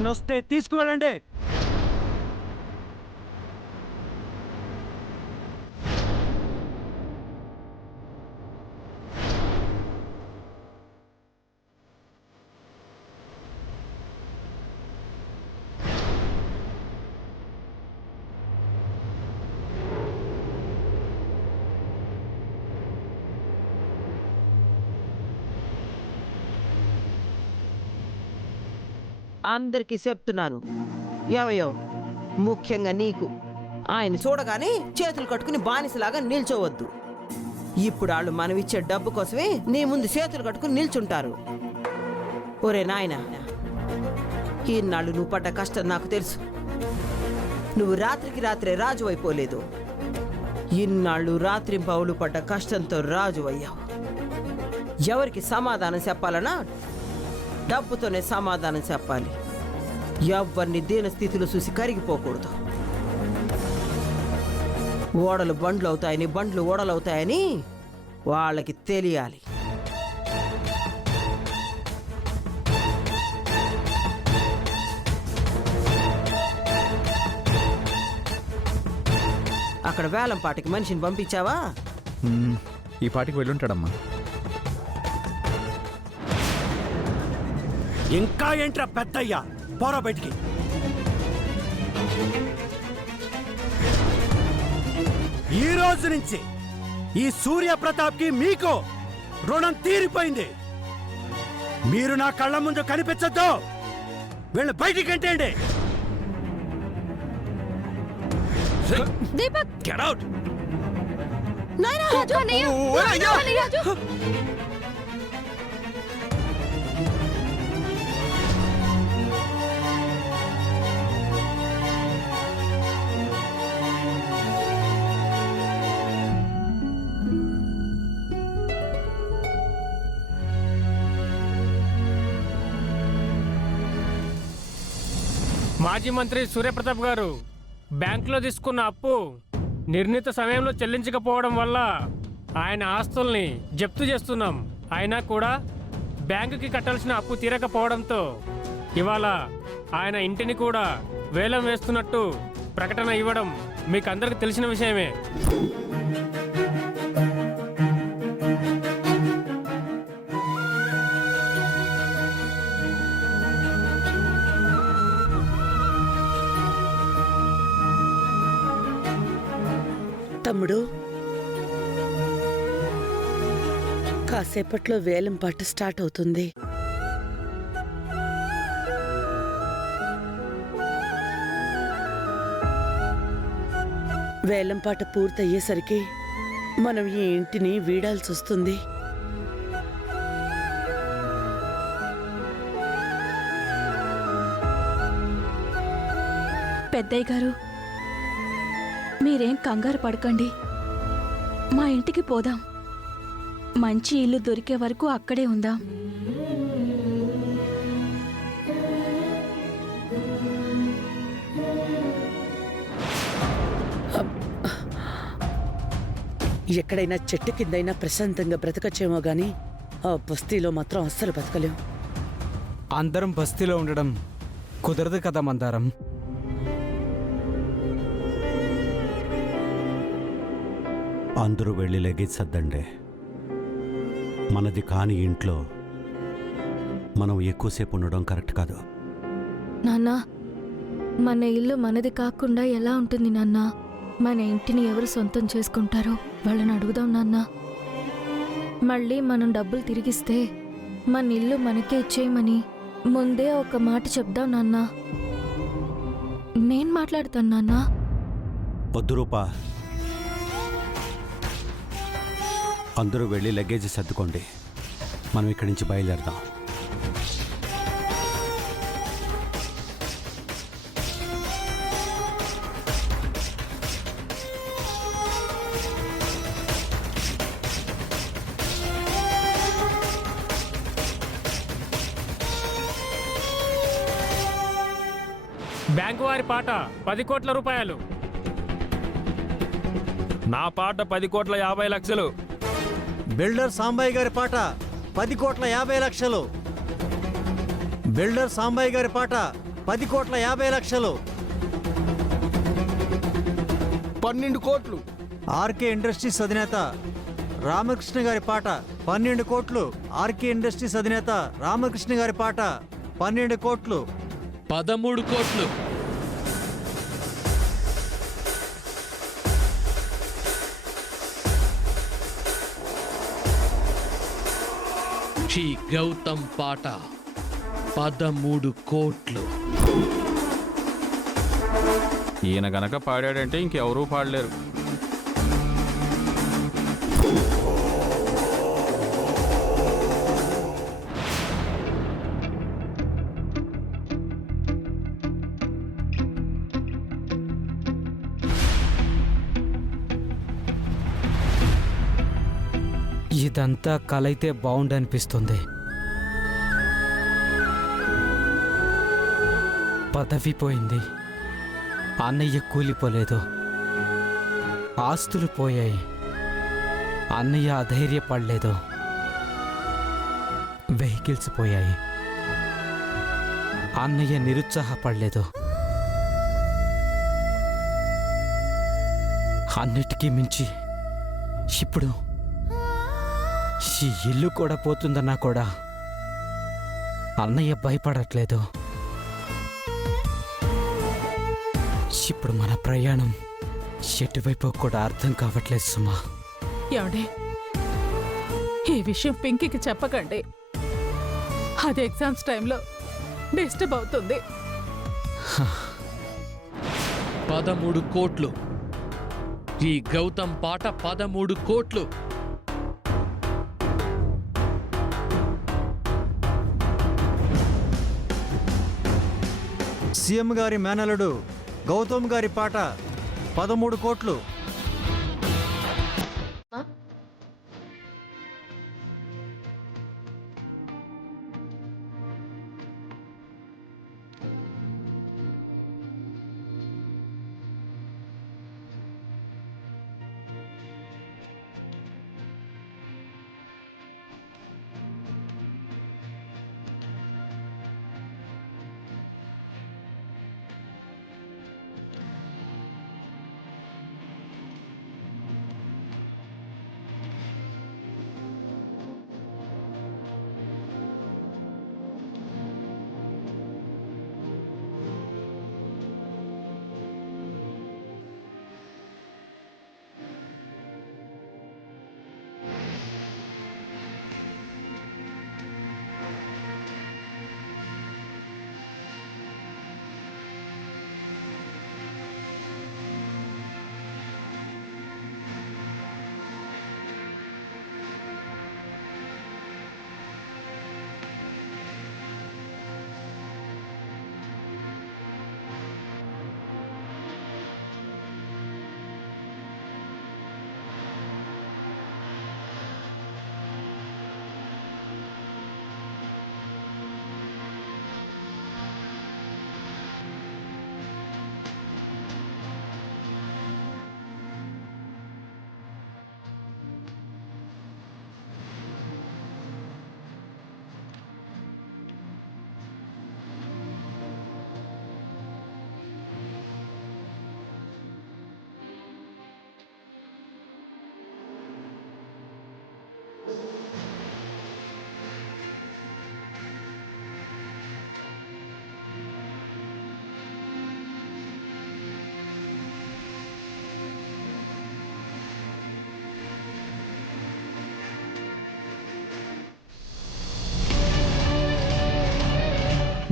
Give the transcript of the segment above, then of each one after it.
పని వస్తే తీసుకువెళ్ళండి. అందరికీ చెప్తున్నాను, ఏమయ్యో ముఖ్యంగా నీకు, ఆయన చూడగానే చేతులు కట్టుకుని బానిసలాగా నిల్చోవద్దు. ఇప్పుడు వాళ్ళు మనం ఇచ్చే డబ్బు కోసమే నీ ముందు చేతులు కట్టుకుని నిల్చుంటారు. ఒరే నాయన, ఈనాళ్ళు నువ్వు పడ్డ కష్టం నాకు తెలుసు. నువ్వు రాత్రికి రాత్రే రాజు అయిపోలేదు. ఇన్నాళ్ళు రాత్రింపవులు పడ్డ కష్టంతో రాజు అయ్యావు. ఎవరికి సమాధానం చెప్పాలన్నా డబ్బుతోనే సమాధానం చెప్పాలి. ఎవరిని దీన స్థితిలో చూసి కరిగిపోకూడదు. ఓడలు బండ్లు అవుతాయని, బండ్లు ఓడలు అవుతాయని వాళ్ళకి తెలియాలి. అక్కడ వేలం పాటికి మనిషిని పంపించావా? ఈ పాటికి వెళ్ళుంటాడమ్మా. ఇంకా ఏంట్రా పెద్దయ్యా, పోరా బయటికి. ఈ రోజు నుంచి ఈ సూర్య ప్రతాప్కి మీకు రుణం తీరిపోయింది. మీరు నా కళ్ళ ముందు కనిపించొద్దు. వీళ్ళు బయటికి గంటేయండి. Deepak, get out. రాజు అన్నయ్య, రాజు. మాజీ మంత్రి సూర్యప్రతాప్ గారు బ్యాంకులో తీసుకున్న అప్పు నిర్ణీత సమయంలో చెల్లించకపోవడం వల్ల ఆయన ఆస్తుల్ని జప్తు చేస్తున్నాం. అయినా కూడా బ్యాంకుకి కట్టాల్సిన అప్పు తీరకపోవడంతో ఇవాళ ఆయన ఇంటిని కూడా వేలం వేస్తున్నట్టు ప్రకటన ఇవ్వడం మీకు అందరికి తెలిసిన విషయమే. తమ్ముడు, కాసేపట్లో వేలం పాట స్టార్ట్ అవుతుంది. వేలం పాట పూర్తయ్యేసరికి మనం ఈ ఇంటిని వీడాల్సి వస్తుంది. పెద్దయ్య గారు, మీరేం కంగారు పడకండి. మా ఇంటికి పోదాం. మంచి ఇల్లు దొరికే వరకు అక్కడే ఉందాం. ఎక్కడైనా చెట్టు కిందైనా ప్రశాంతంగా బ్రతకచ్చేమో గాని ఆ బస్తీలో మాత్రం అస్సలు బతకలేం. అందరం బస్తీలో ఉండడం కుదరదు కదా మందారం. అందరూ వెళ్ళి లగేజ్ సర్దండి. మనది కాని ఇంట్లో మనం ఎక్కువసేపు ఉండడం కరెక్ట్ కాదు. నాన్నా, మన ఇల్లు మనది కాకుండా ఎలా ఉంటుంది నాన్నా? మన ఇంటిని ఎవరు సొంతం చేసుకుంటారో వాళ్ళని అడుగుదాం నాన్నా. మళ్ళీ మనం డబ్బులు తిరిగిస్తే మన ఇల్లు మనకే ఇచ్చేయమని ముందే ఒక మాట చెప్దాం నాన్నా. నేను మాట్లాడతాను నాన్నా. వద్దు రూపా, అందరూ వెళ్ళి లగేజ్ సర్దుకోండి. మనం ఇక్కడి నుంచి బయలుదేరదాం. బ్యాంకు వారి పాట 10 కోట్ల రూపాయలు. నా పాట 10,50,00,000. బిల్డర్ సాంబయ్య గారి పాట 10,50,00,000. బిల్డర్ సాంబయ్య గారి పాట 10,50,00,000. 12 కోట్లు. ఆర్కే ఇండస్ట్రీస్ అధినేత రామకృష్ణ గారి పాట 12 కోట్లు. ఆర్కే ఇండస్ట్రీస్ అధినేత రామకృష్ణ గారి పాట 12 కోట్లు. 13 కోట్లు. శ్రీ గౌతమ్ పాట 13 కోట్లు. ఈయన గనక పాడాడంటే ఇంకెవరూ పాడలేరు. ఇదంతా కలైతే బాగుండనిపిస్తుంది. పదవి పోయింది, అన్నయ్య కూలిపోలేదు, ఆస్తులు పోయాయి, అన్నయ్య అధైర్యపడలేదు, వెహికల్స్ పోయాయి, అన్నయ్య నిరుత్సాహపడలేదు. అన్నిటికీ మించి ఇప్పుడు ఈ ఇల్లు కూడా పోతుందన్నా కూడా అన్నయ్య భయపడట్లేదు. ఇప్పుడు మన ప్రయాణం ఎటువైపు కూడా అర్థం కావట్లేదు సుమా. ఏమండి, ఈ విషయం పింకీకి చెప్పకండి. అది ఎగ్జామ్స్ టైంలో డిస్టర్బ్ అవుతుంది. 13 కోట్లు. ఈ గౌతమ్ పాట 13 కోట్లు. సీఎం గారి మేనలుడు గౌతమ్ గారి పాట 13 కోట్లు.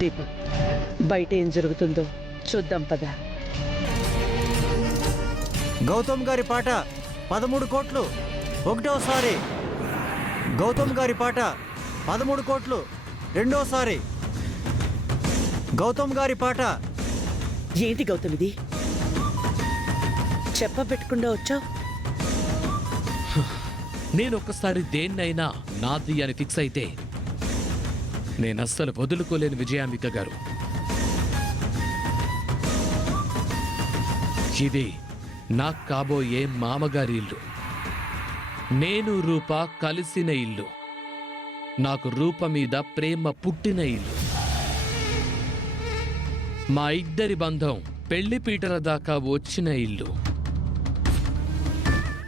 దీపు, బయట ఏం జరుగుతుందో చూద్దాం పద. గౌతమ్ గారి పాట 13 కోట్లు. ఒకటోసారి. గౌతమ్ గారి పాట 13 కోట్లు. రెండోసారి. గౌతమ్ గారి పాట. ఏంటి గౌతమ్ ఇది? చెప్పబెట్టకుండా వచ్చావు. నేనొక్కసారి దేన్నైనా నాది అని ఫిక్స్ అయితే నేనస్సలు వదులుకోలేను విజయాంబిక గారు. ఇది నాకు కాబోయే మామగారి ఇల్లు. నేను రూప కలిసిన ఇల్లు. నాకు రూప మీద ప్రేమ పుట్టిన ఇల్లు. మా ఇద్దరి బంధం పెళ్లి పీటల దాకా వచ్చిన ఇల్లు.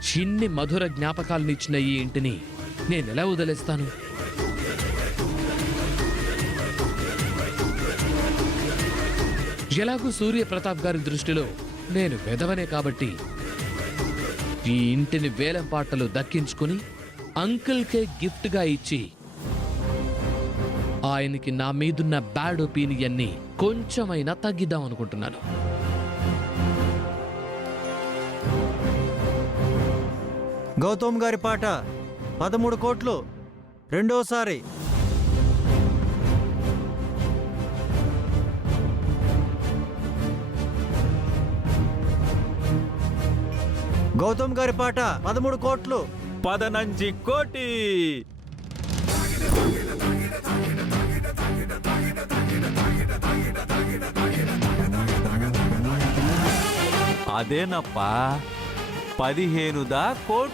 చిన్ని మధుర జ్ఞాపకాలనిచ్చిన ఈ ఇంటిని నేనెలా వదిలేస్తాను? ఎలాగూ సూర్యప్రతాప్ గారి దృష్టిలో నేను వెదవనే కాబట్టి ఈ ఇంటిని వేలం పాటలు దక్కించుకుని అంకుల్కే గిఫ్ట్గా ఇచ్చి ఆయనకి నా మీదున్న బ్యాడ్ ఒపీనియన్ని కొంచెమైనా తగ్గిద్దాం అనుకుంటున్నాను. గౌతమ్ గారి పాట 13 కోట్లు రెండోసారి. గౌతమ్ గారి పాట 13 కోట్లు 11 కోటి. అదేనప్పా 15 కోట్లు.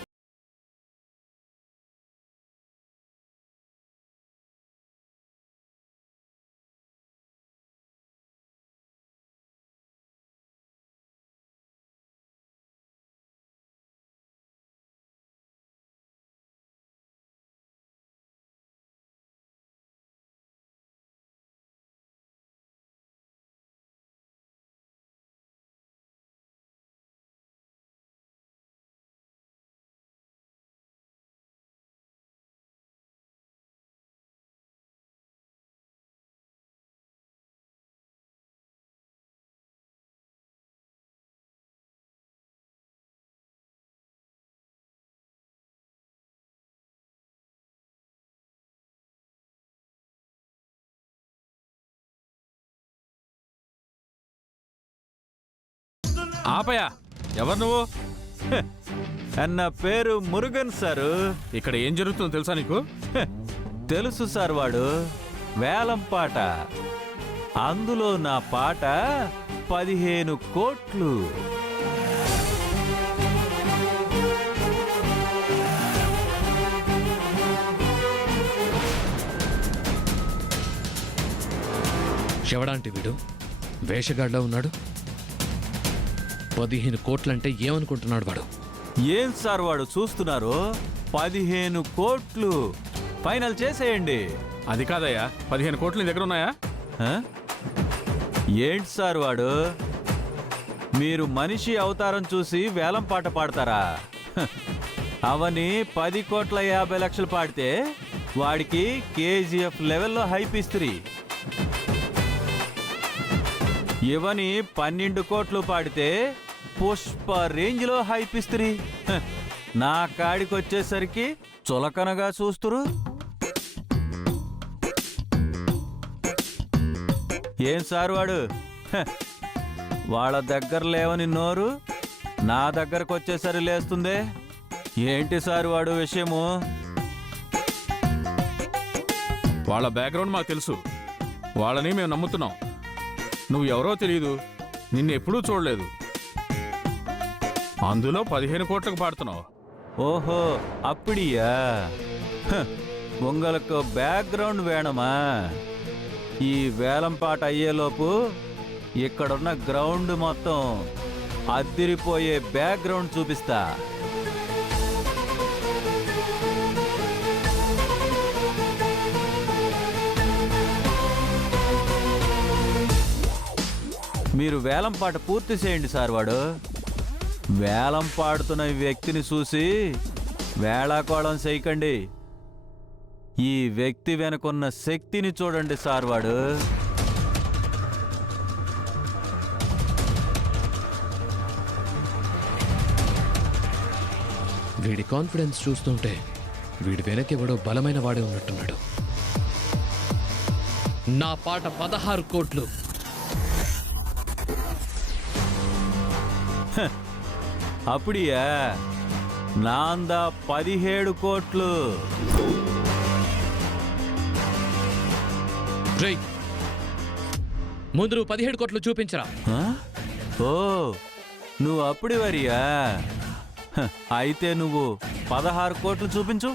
ఆపయా, ఎవరు నువ్వు? అన్న పేరు మురుగన్ సారు. ఇక్కడ ఏం జరుగుతుందో తెలుసా నీకు? తెలుసు సార్, వాడు వేలం పాట, అందులో నా పాట 15 కోట్లు. ఎవడాంటి వీడు వేషగాడ్లా ఉన్నాడు? 15 కోట్లంటే ఏమనుకుంటున్నాడు వాడు? ఏం సార్ వాడు చూస్తున్నారు? 15 కోట్లు ఫైనల్ చేసేయండి. అది కాదయ్యా, 15 కోట్లు నీ దగ్గర ఉన్నాయా? ఏంటి సార్ వాడు, మీరు మనిషి అవతారం చూసి వేలం పాట పాడతారా? అవని 10,50,00,000 పాడితే వాడికి KGF లెవెల్లో హైప్ ఇస్త్రీ. ఇవని 12 కోట్లు పాడితే పుష్ప రేంజ్లో హైప్ ఇస్త్రీ. నా కాడికి వచ్చేసరికి చులకనగా చూస్తురు. ఏం సార్ వాడు, వాళ్ళ దగ్గర లేవని నోరు నా దగ్గరకు వచ్చేసరి లేస్తుందే. ఏంటి సార్ వాడు విషయము? వాళ్ళ బ్యాక్గ్రౌండ్ మాకు తెలుసు, వాళ్ళని మేము నమ్ముతున్నాం. నువ్వు ఎవరో తెలియదు, నిన్ను ఎప్పుడూ చూడలేదు, అందులో 15 కోట్లకు పాడుతున్నావు. ఓహో అప్పుడియా, உங்களுக்கு బ్యాక్గ్రౌండ్ వేణమా? ఈ వేలం పాట అయ్యేలోపు ఇక్కడున్న గ్రౌండ్ మొత్తం అద్దిరిపోయే బ్యాక్గ్రౌండ్ చూపిస్తా. మీరు వేలం పాట పూర్తి చేయండి సార్. వాడు వేలం పాడుతున్న వ్యక్తిని చూసి వేళాకోళం చేయకండి. ఈ వ్యక్తి వెనుకున్న శక్తిని చూడండి సార్. వాడు వీడి కాన్ఫిడెన్స్ చూస్తుంటే వీడి వెనకెవడో బలమైన వాడే ఉన్నట్టున్నాడు. నా పాట 16 కోట్లు. అప్పుడియా, నాందా 17 కోట్లు. ముందు నువ్వు 17 కోట్లు చూపించరా. ఓ నువ్వు అప్పుడి వరియా, అయితే నువ్వు 16 కోట్లు చూపించు.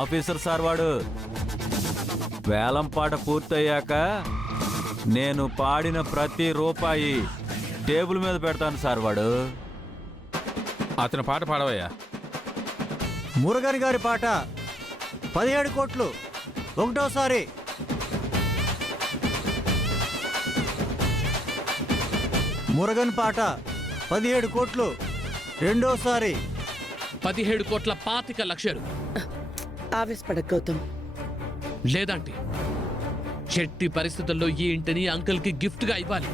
ఆఫీసర్ సార్ వాడు వేలంపాట పూర్తయ్యాక నేను పాడిన ప్రతి రూపాయి టేబుల్ మీద పెడతాను సార్ వాడు. అతని పాట పాడవయ్యా. మురుగన్ గారి పాట 17 కోట్లు ఒకటోసారి. మురుగన్ పాట 17 కోట్లు రెండోసారి. 17 కోట్ల 25 లక్షలు. ఆవేశపడకు గౌతమ్. లేదంటే చెట్టి పరిస్థితుల్లో ఈ ఇంటిని అంకుల్కి గిఫ్ట్గా ఇవ్వాలి.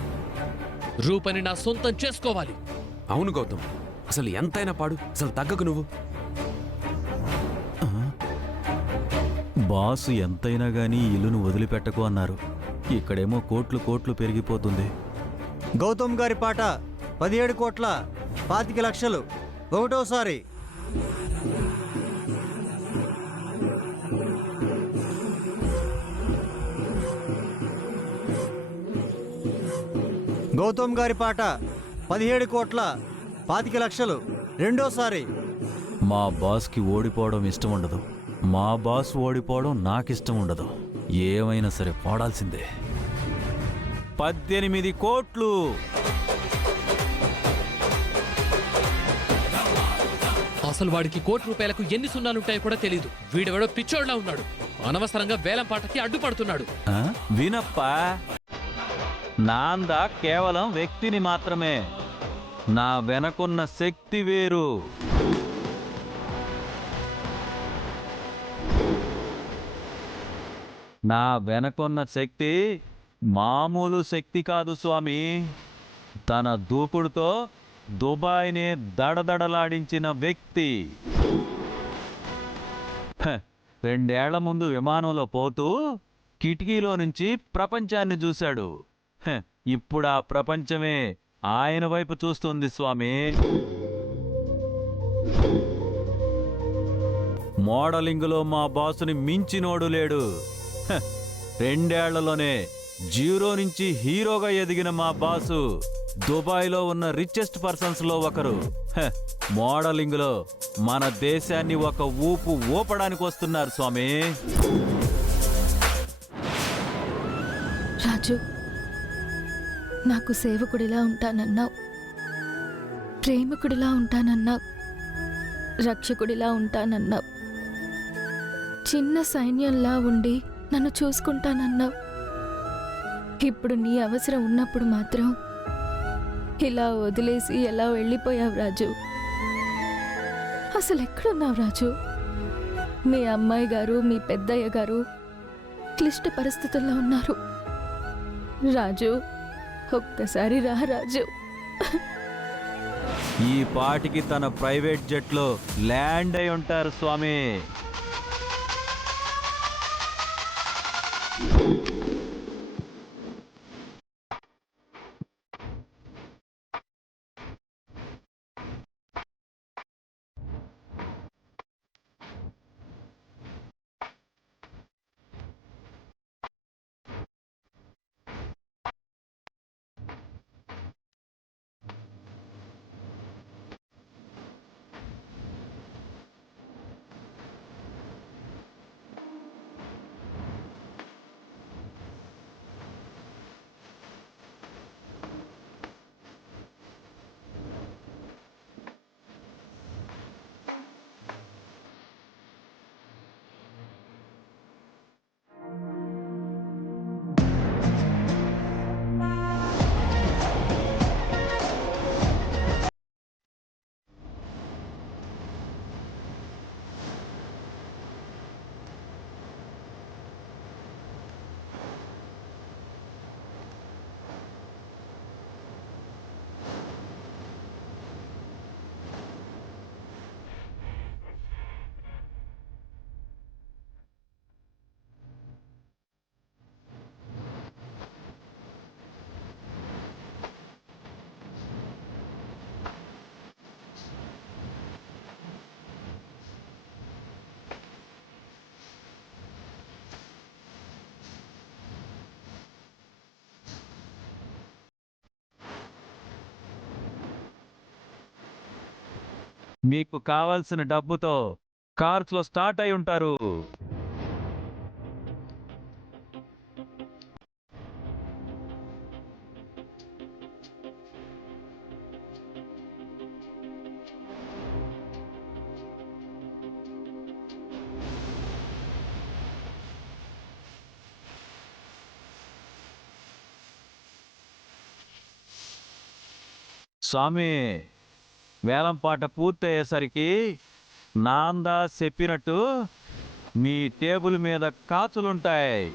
రూపని నా సొంతం చేసుకోవాలి. అవును గౌతమ్, అసలు ఎంతైనా పాడు, అసలు తగ్గకు నువ్వు. బాసు ఎంతైనా గానీ ఇల్లును వదిలిపెట్టకు అన్నారు. ఇక్కడేమో కోట్లు కోట్లు పెరిగిపోతుంది. గౌతమ్ గారి పాట 17 కోట్ల 25 లక్షలు ఒకటోసారి. గౌతమ్ గారి పాట 17 కోట్ల 25 లక్షలు రెండోసారి. మా బాస్కి ఓడిపోవడం ఇష్టం ఉండదు. మా బాస్ ఓడిపోవడం నాకిష్టం ఉండదు. ఏమైనా సరే పాడాల్సిందే. 18 కోట్లు. అసలు వాడికి ₹1 ఎన్ని సున్నాలుంటాయో కూడా తెలియదు. వీడెవడో పిచ్చోడ్లా ఉన్నాడు. అనవసరంగా వేలం పాటకి అడ్డుపడుతున్నాడు. వినప్ప, నాంద కేవలం వ్యక్తిని మాత్రమే. నా వెనకున్న శక్తి వేరు. నా వెనకున్న శక్తి మామూలు శక్తి కాదు స్వామి. తన దూకుడుతో దుబాయ్నే దడదడలాడించిన వ్యక్తి. 2 ఏళ్ల ముందు విమానంలో పోతూ కిటికీలో నుంచి ప్రపంచాన్ని చూశాడు. ఇప్పుడు ఆ ప్రపంచమే ఆయన వైపు చూస్తుంది స్వామి. మోడలింగ్లో మా బాసుని మించినోడు లేడు. 2 ఏళ్లలోనే జీరో నుంచి హీరోగా ఎదిగిన మా బాసు దుబాయ్లో ఉన్న రిచెస్ట్ పర్సన్స్ లో ఒకరు. మోడలింగ్లో మన దేశాన్ని ఒక ఊపు ఊపడానికి వస్తున్నారు స్వామి. రాజు, నాకు సేవకుడిలా ఉంటానన్నావు, ప్రేమికుడిలా ఉంటానన్నావు, రక్షకుడిలా ఉంటానన్నావు, చిన్న సైన్యంలా ఉండి నన్ను చూసుకుంటానన్నావు. ఇప్పుడు నీ అవసరం ఉన్నప్పుడు మాత్రం ఇలా వదిలేసి ఎలా వెళ్ళిపోయావు రాజు? అసలు ఎక్కడున్నావు రాజు? మీ అమ్మాయి గారు, మీ పెద్దయ్య గారు క్లిష్ట పరిస్థితుల్లో ఉన్నారు. రాజు, ఒక్కసారి రా రాజు. ఈ పాటికి తన ప్రైవేట్ జెట్లో ల్యాండ్ అయి ఉంటారు స్వామి. మీకు కావాల్సిన డబ్బుతో కార్స్ లో స్టార్ట్ అయి ఉంటారు. స్వామి వేలం పాట పూర్తయ్యేసరికి నాందా చెప్పినట్టు మీ టేబుల్ మీద కాచులుంటాయి.